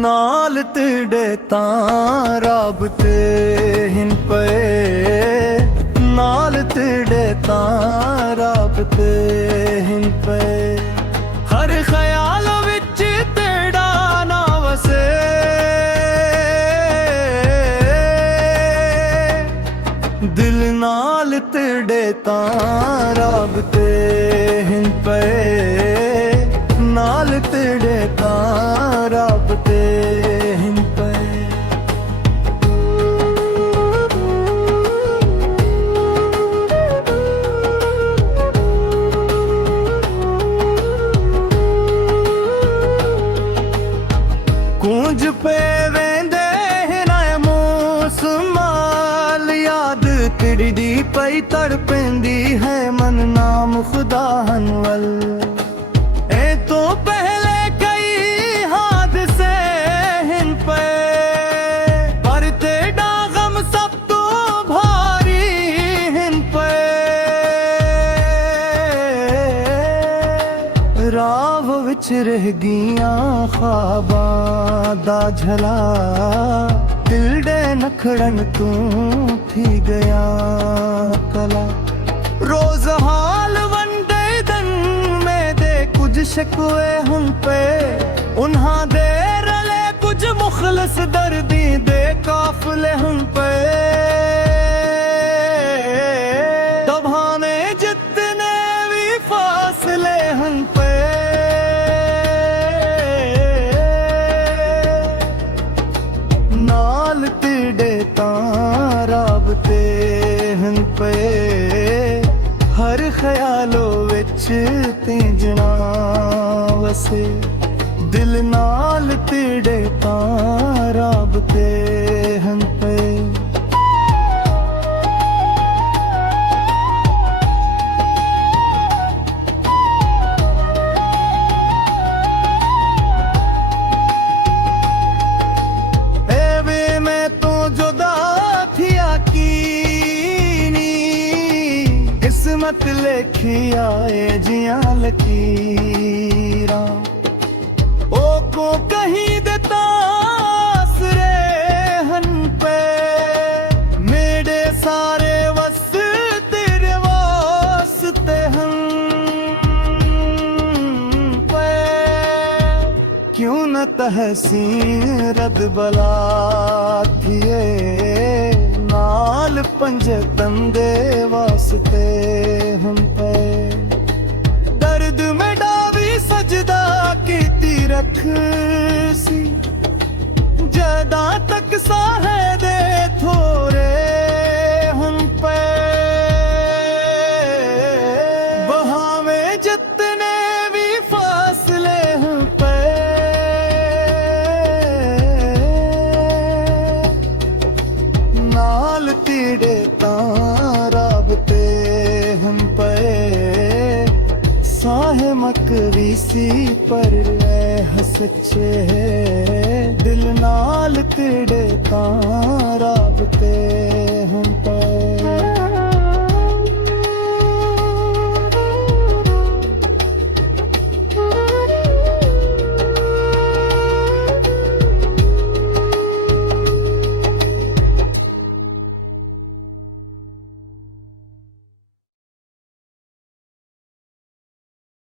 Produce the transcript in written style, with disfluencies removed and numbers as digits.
ਨਾਲ ਤੇੜੇ ਤਾਂ ਰਾਬਤੇ ਹਿੰ ਪਏ, ਨਾਲ ਤੇੜੇ ਤਾਂ ਰਾਬਤੇ ਹਿੰ ਪਏ। ਹਰ ਖਿਆਲ ਵਿੱਚ ਤੇੜਾ ਨਾ ਵਸੇ, ਦਿਲ ਨਾਲ ਤੇੜੇ ਤਾਂ ਰਾਬਤੇ ਹਿੰ ਪਏ, ਨਾਲ ਤੇੜੇ ਤਾਂ ਰਾਬਤੇ ਹਿੰ ਪਏ। ਗੂੰਜ ਪੇ ਵੇਂਦੇ ਹਿਨਾ ਮੌਸਮਾਲ, ਯਾਦ ਤਿੜਦੀ ਪਈ ਤੜਪੈਂਦੀ ਹੈ ਮਨ ਨਾਮ ਖੁਦਾ ਹਨ ਵੱਲ। ਇਹ ਤੋਂ ਪਹਿਲੇ ਕਈ ਹਾਦਸੇ ਹਿੰ ਪਏ, ਪਰ ਤੇਰਾ ਗਮ ਸਭ ਤੋਂ ਭਾਰੀ ਹਿੰ ਪਏ। ਰਾਹ ਵਿੱਚ ਰਹਿ ਗਈਆਂ ਖ਼ਵਾਬਾਂ ਦਾ ਝਲਾ, ਦਿਲ ਦੇ ਨਖੜਨ ਤੂੰ ਥੀ ਗਿਆ ਕਲਾ। ਰੋਜ਼ ਹਾਲ ਵੰਡੇ ਦਨ ਮੇਦੇ ਕੁਝ ਸ਼ਕਵੇ ਹਮ ਪੇ, ਉਨ੍ਹਾਂ ਦੇ ਰਲੇ ਕੁਝ ਮੁਖਲਸ ਦਰਦੀ ਦੇ ਕਾਫਲੇ ਹਮ ਪਏ। ਦਬਾਨੇ ਜਿਤਨੇ ਵੀ ਫਾਸਲੇ ਹਮ ਪਏ, ਨਾਲ ਤੇੜੇ ਤਾਂ ਰਾਬਤੇ ਹਿੰ ਪਏ। ਹਰ ਖਿਆਲੋਂ ਵਿੱਚ ਤੀਜਣਾ ਵਸੇ, ਦਿਲ ਨਾਲ ਤੇੜੇ ਤਾਂ ਰਾਬਤੇ ਹਿੰ ਪਏ। किस्मत लेखी आए जियां लकीरां, ओ को कहीं देता आसरे हन पे। मेरे सारे वस तेरे वास्ते हन पे, क्यों न तहसीन रद बला थिए, नाल पंजतन दे वास्ते हम पे। दर्द में डावी सजदा कीती रख सी, जदा तक साहे दे थोरे हम पे। बहावे जितने भी फासले हम पे, ਨਾਲ ਤੇੜੇ ਤਾਂ ਰਾਬਤੇ ਹਿੰ ਪਏ। ਸਾਹੇ ਮਕਰੀ ਸੀ ਪਰ ਰਹਿ ਸੱਚੇ, ਦਿਲ ਨਾਲ ਤੇੜੇ ਤਾਂ ਰਾਬਤੇ